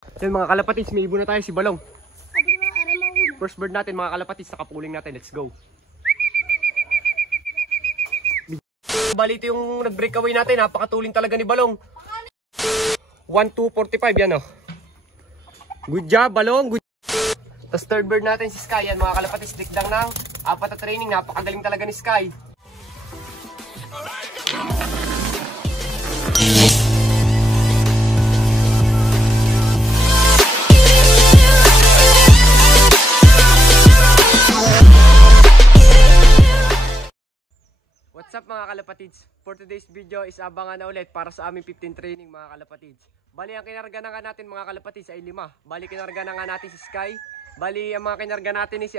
Yan mga kalapatids, may ibon na tayo, si Balong. First bird natin mga kalapatids, nakapuling natin. Let's go. Bali ito yung nag-breakaway natin, napakatuling talaga ni Balong. 1-2-45 yan oh. Good job Balong, good. Tapos third bird natin si Sky, yan mga kalapatids, dikdang ng 4 na training, napakagaling talaga ni Sky. What's up mga kalapatids? For today's video is abangan na ulit para sa aming 15 training mga kalapatids. Bali ang kinarga na nga natin mga kalapatids ay 5. Bali kinarga na nga natin si Sky. Bali ang mga kinarga natin ay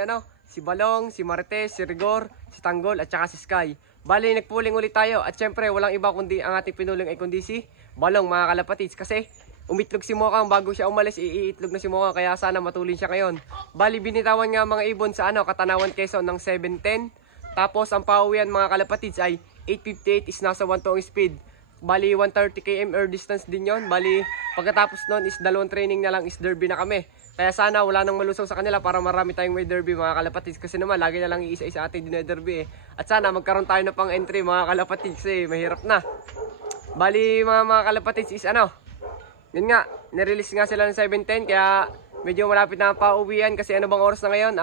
si Balong, si Martes, si Rigor, si Tanggol at saka si Sky. Bali nagpuling ulit tayo at syempre walang iba kundi ang ating pinuling ay kundi si Balong mga kalapatids. Kasi umitlog si Mokang bago siya umalis, iitlog na si Mokang kaya sana matulin siya ngayon. Bali binitawan nga mga ibon sa Katanawan Quezon ng 7:10. Tapos ang pauwian mga kalapatids ay 8:58 is nasa 1 ang speed. Bali 130 km air distance din yon. Bali pagkatapos nun is 2 training na lang is derby na kami. Kaya sana wala nang malusaw sa kanila para marami tayong may derby mga kalapatids. Kasi naman lagi na lang iisa-isa ating dine-derby At sana magkaroon tayo na pang entry mga kalapatids kasi mahirap na. Bali mga kalapatids is yun nga, nirelease nga sila ng 7:10 kaya medyo malapit na pauwian kasi bang oras na ngayon?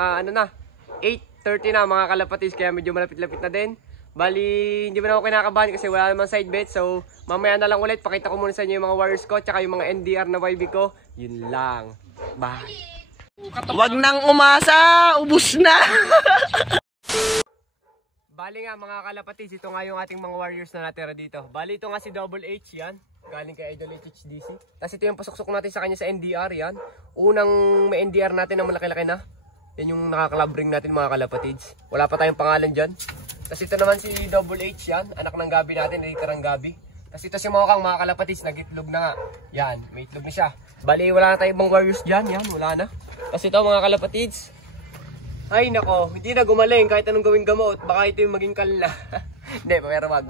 8:30 na mga kalapatids kaya medyo malapit-lapit na din. Bali, hindi mo na ako kinakabahan kasi wala namang side bet. So, mamaya na lang ulit. Pakita ko muna sa inyo yung mga warriors ko tsaka yung mga NDR na YB ko. Yun lang. Bye! Wag nang umasa! Ubus na! Bali nga mga kalapatids, ito nga yung ating mga warriors na natira dito. Bali, ito nga si Double H yan. Galing kay Idol HDC. Tapos ito yung pasuksok natin sa kanya sa NDR yan. Unang may NDR natin na malaki-laki na. Yan yung nakakalabring natin mga kalapatids. Wala pa tayong pangalan dyan. Tapos ito naman si Double H yan. Anak ng Gabi natin, nalitarang Gabi. Tapos ito si Mokang mga kalapatids, nag-itlog na nga. Yan, may itlog na siya. Bali, wala na tayong ibang warriors dyan. Yan, wala na. Tapos ito mga kalapatids. Ay nako, hindi na gumaling kahit anong gawing gamot. Baka ito yung maging kalna. Hindi, pero wag.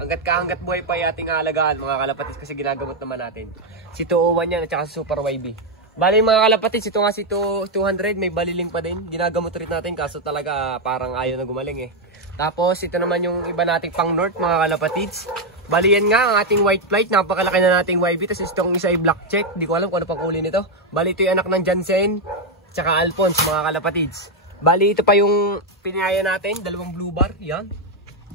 Hanggat buhay pa yung ating aalagaan mga kalapatids kasi ginagamot naman natin. Si 201 yan at saka si Super YB. Bali mga kalapatids, ito nga si 200, may baliling pa din. Ginagamot rin natin kaso talaga parang ayaw na gumaling Tapos ito naman yung iba nating pang north mga kalapatids. Bali yan nga ang ating white flight, napakalaki na nating YB. Tapos itong isa ay black check, di ko alam kung ano pang kulay nito. Bali ito yung anak ng Jansen, tsaka Alphonse mga kalapatids. Bali ito pa yung pinaya natin, 2 blue bar, yan.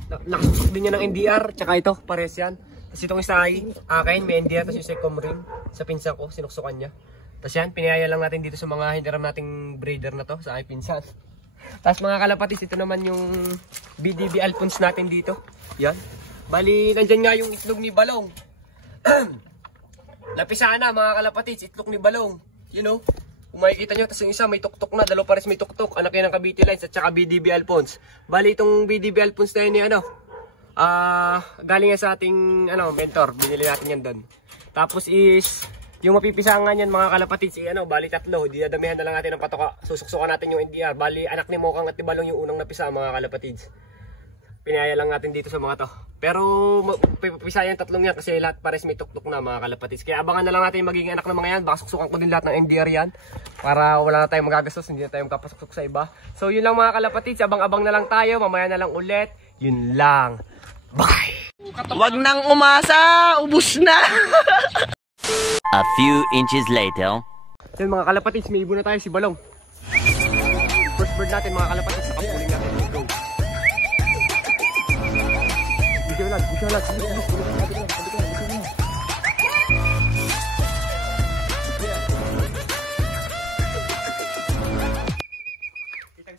Nakasusok din yan ng NDR, tsaka ito, pares yan. Tapos itong isa ay akin, may NDR, tapos yung second ring sa pinsan ko, sinuksukan niya. Tapos yan, pinaya lang natin dito sa mga hindiram nating breeder na to, sa aking pinsan. Tapos mga kalapatids, ito naman yung BDB Alphonse natin dito. Yan. Bali, nandyan nga yung itlog ni Balong. Napisa na mga kalapatids, itlog ni Balong. You know, kung makikita nyo, tapos yung isa may tuktok na, 2 pares may tuktok. Anak yan ng Cavite Lines at saka BDB Alphonse. Bali, itong BDB Alphonse na yun galing yan sa ating mentor. Binili natin yan doon. Tapos is yung mapipisangan yan mga kalapatids, bali 3. Dinadamihan na lang natin ng patoka. Susuksukan natin yung NDR. Bali, anak ni Mokang at ni Balong yung unang napisa mga kalapatids. Pinaya lang natin dito sa mga to. Pero pipisa yan 3 yan kasi lahat pares may tuktok na mga kalapatids. Kaya abangan na lang natin yung magiging anak ng mga yan. Baka suksukan ko din lahat ng NDR yan. Para wala na tayong magagastos, hindi na tayong kapasuksok sa iba. So yun lang mga kalapatids, abang-abang na lang tayo. Mamaya na lang ulit. Yun lang. Bye! Wag nang umasa! Ubus na! A few inches later. Yan mga kalapatids, may ibon na tayo si Balong. First bird natin mga kalapatids, nakapuling natin. Let's go. Video lang. Kita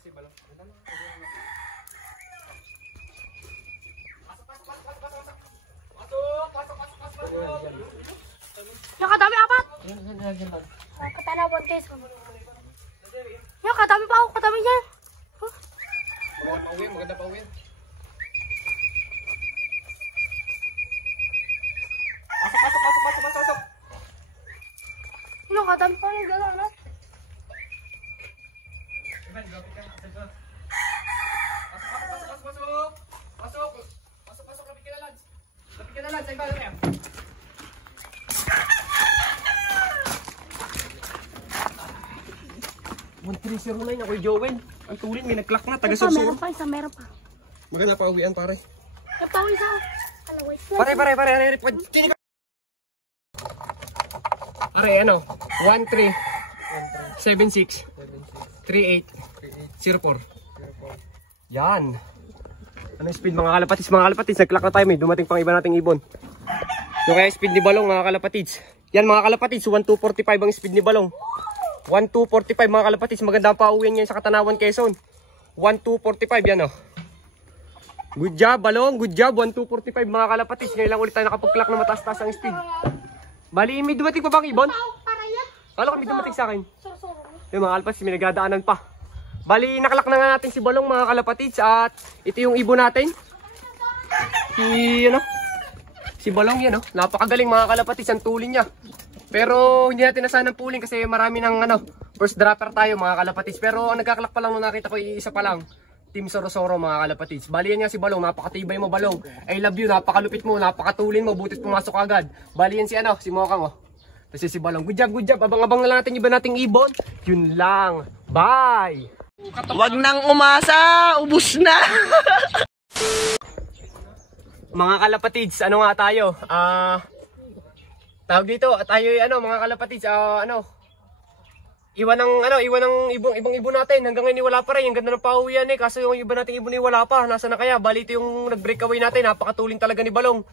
si Balong. Pasok. Yung kadami 4. Katanawan guys. Yung kadami pa ako, kadami yan. Maganda pa uwi. Pasok. Yung kadami pa yung gano'n, no? Pasok. Lapit ka na lang. Sa iba na yan. 1309 ako Joel. Ang tulin, may nag-clock na, taga Meron Sursuro. pa, meron pa. Maganda pa uwian pare. Kapawi sa alaway. Pare. Are, ano? 1376 3804. Yan. Anong speed mga kalapatids? Mga kalapatids, nag-clock na tayo. May dumating pang iba nating ibon. Yung kaya speed ni Balong mga kalapatids. Yan mga kalapatids, 1245 ang speed ni Balong. 1245 mga kalapatids. Maganda ang pauwian ngayon sa Katanawan, Quezon. 1245 yan oh. Good job Balong, good job. 1245 mga kalapatids. Ngayon lang ulit tayo nakapag-clock na mataas-taas ang speed. Bali, may dumating pa bang ibon? Kala ko may dumating sa akin. Yung mga kalapatids, may nagdadaanan pa. Bali, nakalak na nga natin si Balong mga kalapatids. At ito yung ibon natin. Si Balong yan, napakagaling mga kalapatids ang tuling niya. Pero hindi natin nasan ng puling kasi marami ng first dropper tayo mga kalapatids. Pero ang nagkakalak pa lang nung nakita ko isa pa lang. Team Sorosoro mga kalapatids. Bali yan nga si Balong, napakatibay mo Balong. I love you, napakalupit mo, napakatulin mo, butit pumasok agad. Bali yan si Mokang Kasi si Balong, good job. Abang-abang na lang natin iba nating ibon. Yun lang. Bye! Wag nang umasa, ubus na. Mga kalapatids, ano nga tayo? Tawag dito, tayo mga kalapatids, iwan ng ibong natin. Hanggang ngayon wala pa rin. Ang ganda ng pauwian kaso yung iba nating ibon wala pa. Nasaan na kaya? Bali ito yung nag-breakaway natin. Napakatulin talaga ni Balong.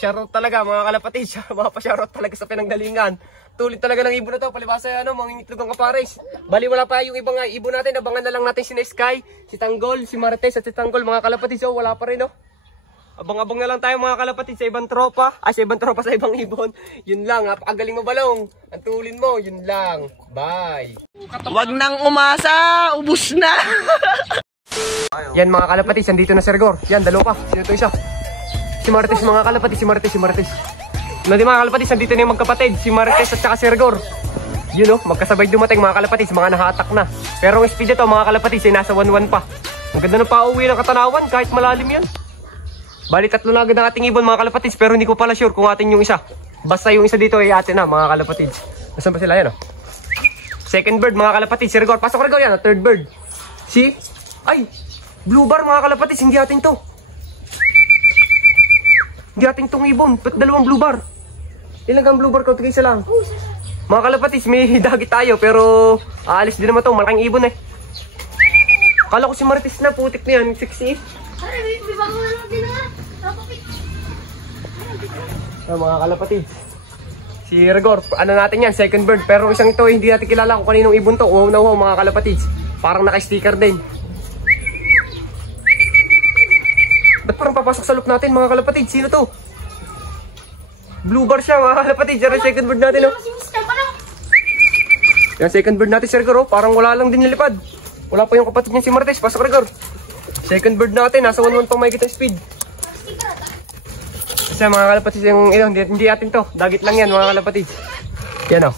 Shoutout talaga mga kalapatids. Mapapa-shoutout talaga sa pinanggalingan. Tulit talaga ng ibon na to. Palibasa mangingitlog ang kapares. Bali wala pa yung ibang ibon natin. Abangan na lang natin si Sky, si Tanggol, si Marites at si Tanggol mga kalapatids. Wala pa rin Abang-abang na lang tayo mga kalapatids sa ibang tropa. Sa ibang ibon. Yun lang, napakagaling mo Balong. Ang tulin mo, yun lang. Bye. Wag nang umasa, ubus na. Yan mga kalapatids, andito na si Rigor. Yan, dalawa pa. Sino to isa? Si Marites mga kalapatids, si Marites. Hindi mga kalapatids, andito na yung magkapatid. Si Marites at saka si Rigor. Yun magkasabay dumating mga kalapatids, mga nahatak na. Pero ang speed ito mga kalapatids ay nasa 1-1 pa. Ang ganda ng pauwi ng Katanawan kahit malalim yan. Bali tatlo na agad ang ating ibon mga kalapatids, pero hindi ko pala sure kung atin yung isa. Basta yung isa dito ay atin na mga kalapatids. Nasaan ba sila yan Second bird mga kalapatids, si Rigor. Pasok Rigor yan, third bird. Ay, blue bar mga kalapatids, hindi atin to. Hindi atin tong ibon, ba't dalawang blue bar? Ilang ang blue bar ko? Tigay isa lang. Mga kalapatids, may dagit tayo pero aalis din naman to, malaking ibon Kala ko si Marites na, putik na yan, sexy. Mga kalapatids, si Rigor, natin yan, second bird. Pero isang ito hindi natin kilala kung kaninong ibon to. Wow na wow mga kalapatids. Parang naka-sticker din. Ba't parang papasok sa loop natin mga kalapatids? Sino to? Blue bar siya mga kalapatids. Yan ang second bird natin Yan second bird natin si Rigor parang wala lang din nilipad. Wala pa yung kapatid niya si Marites. Pasok Rigor. Second bird natin, nasa 1-1 pang may kita speed. Kasi mga kalapatids, hindi atin to. Dagit lang yan mga kalapatids. Yan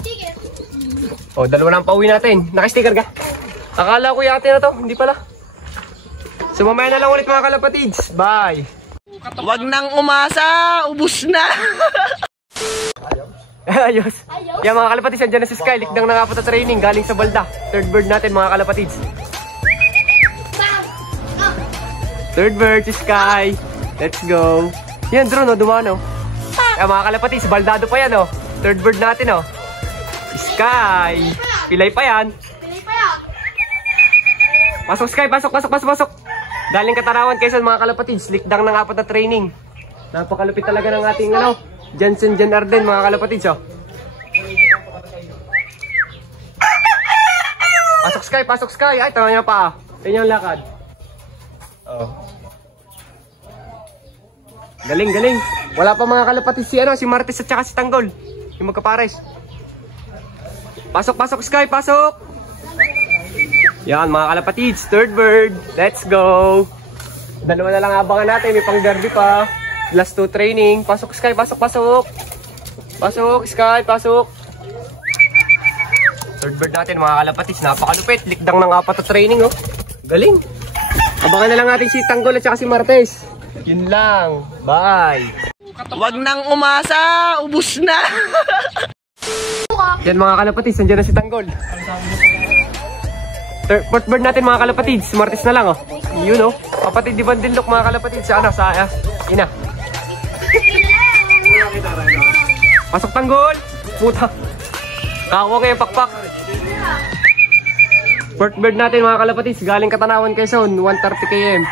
dalawa na ang pauwi natin. Naka-sticker ka? Akala ko yung atin na to, hindi pala. So mamaya na lang ulit mga kalapatids. Bye! Wag nang umasa, ubus na. Ayos. Yan mga kalapatids, andyan na si Sky. Likdang na nga po sa training, galing sa Balda. Third bird natin mga kalapatids. Third bird si Sky. Let's go. Yan drone dumano. Mga kalapatids, baldado pa yan Third bird natin Sky. Pilay pa yan. Pasok Sky, pasok. Galing Katanawan, Quezon mga kalapatids. Likdang ng apat na training. Napakalupit talaga ng ating Jensen Jen Arden mga kalapatids Pasok Sky. Ay, tama niya pa Yan yung lakad. Galing. Wala pa mga kalapatids si Marites at saka si Tanggol. Yung magkapares. Pasok Sky, pasok. Yan mga kalapatids, third bird. Let's go. Dalawa na lang abangan natin, may pang derby pa. Last 2 training. Pasok Sky, pasok. Pasok Sky, pasok. Third bird natin mga kalapatids, napakalupit. Likdang ng apat na training Galing. Abangan na lang natin si Tanggol at saka si Marites. Yun lang. Bye. Wag nang umasa, ubus na. Yan mga kalapatids, nandiyan na si Tanggol. Fourth bird natin mga kalapatids. Martes na lang oh. Yun oh. Kapatid di bandilok mga kalapatids. Sa ano? Sa ina. Pasok tanggol. Puta. Kawa ngayon pakpak. Fourth bird natin mga kalapatids. Galing Katanawan, Quezon. 1:30 km.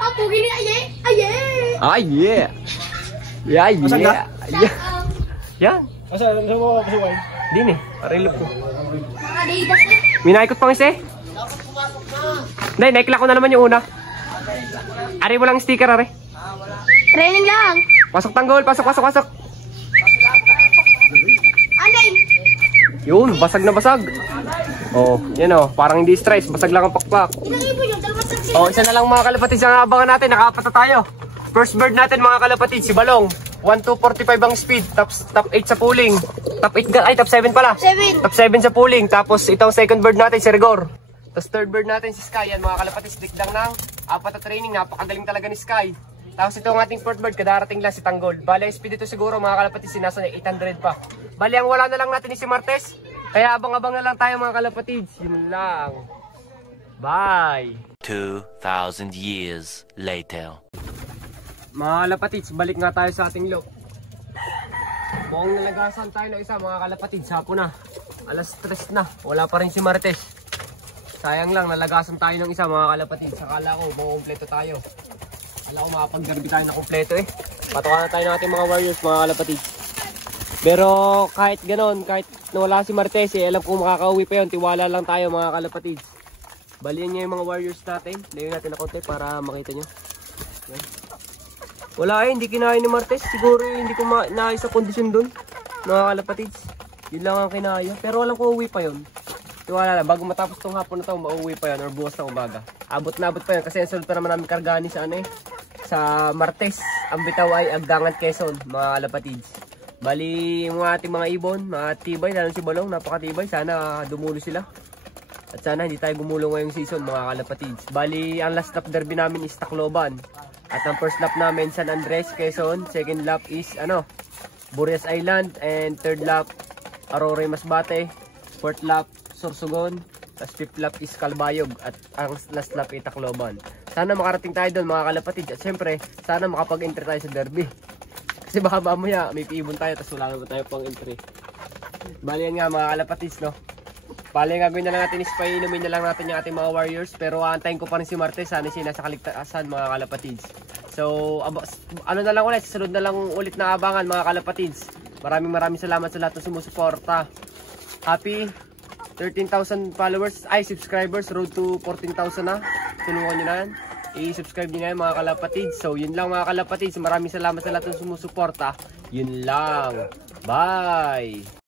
Ako gini aye. Aye. Ah yeah. Yeah yeah. Yeah. Yan. Asa mo kasi wine? Din eh. Parilip ko. Mga daydas na. Minaikot pang isa eh. Hindi, naikla ko na naman yung una. Ari mo lang sticker, ari. Training lang. Pasok tanggol, pasok. Anay. Yun, basag na basag. Oh, yan oh, parang hindi stress, basag lang ang pakpak. Ilang ibo yung dalawang saksi. Oh, isa na lang mga kalapatids ang abangan natin, nakaapat na tayo. First bird natin mga kalapatids, si Balong. 1:45 ang speed, top 8 sa pooling. Top 7 pala. 7. Top 7 sa pooling, tapos itong second bird natin si Rigor. Tapos third bird natin si Sky, yan mga kalapatids, dikdang ng 4 na training, napakagaling talaga ni Sky. Tapos ito ang ating fourth bird, kadarating lang si Tanggol. Bale, speed ito siguro mga kalapatids, sinasa na 800 pa. Bale, ang wala na lang natin ni si Martes. Kaya abang-abang na lang tayo mga kalapatids. Yun lang. Bye! 2,000 years later. Mga kalapatids, balik nga tayo sa ating loop. Buong nalagasan tayo ng isa mga kalapatids. Sapo na. Alas 3 na. Wala pa rin si Martes. Sayang lang, nalagasan tayo ng isa mga kalapatids. Akala ko, kumpleto tayo. Akala ko makapag-derby tayo na kumpleto eh. Patukan na tayo ng ating mga warriors mga kalapatids. Pero kahit ganon, kahit nawala si Martes eh, alam ko makakauwi pa yun. Tiwala lang tayo mga kalapatids. Balian niya yung mga warriors natin. Layo natin na konti para makita nyo. Yan. Wala eh, hindi kinain ni Martes. Siguro hindi ko naayos sa kondisyon dun. Mga kalapatids. Yun lang ang kinaya. Pero alam ko uwi pa yun. Tiwala lang, bago matapos tong hapon na to, mauwi pa yun or bukas na umaga. Abot na abot pa yun kasi ang sunod pa naman namin kargani sa ano eh. Sa Martes. Ang bitaw ay Agdangan, Quezon, mga kalapatids. Bali, yung ating mga ibon, mga tibay, lalo si Balong, napakatibay. Sana dumulo sila. At sana hindi tayo gumulo ngayong season, mga kalapatids. Bali, ang last lap derby namin is Tacloban. At ang first lap namin, San Andres, Quezon. Second lap is, Burias Island. And third lap, Aurora, Masbate. Fourth lap, Sorsogon. Tapos fifth lap is Calbayog. At ang last lap ay Tacloban. Sana makarating tayo doon, mga kalapatids. At syempre, sana makapag-entry tayo sa derby. Kasi baka mamaya may piibon tayo, tapos wala naman tayo pang entry. Bali yan nga mga kalapatids, no? Bali nga gawin na lang natin is painumin na lang natin yung ating mga warriors. Pero antayin ko pa rin si Martes, sana siya nasa kaligtasan mga kalapatids. So, ano na lang ulit, susunod na lang ulit na abangan mga kalapatids. Maraming salamat sa lahat ng sumusuporta. Happy 13,000 followers, subscribers, road to 14,000 na. Tulungan nyo na yan. I-subscribe nyo na yan mga kalapatids. So yun lang mga kalapatids. Maraming salamat sa lahat ng sumusuporta. Yun lang. Bye!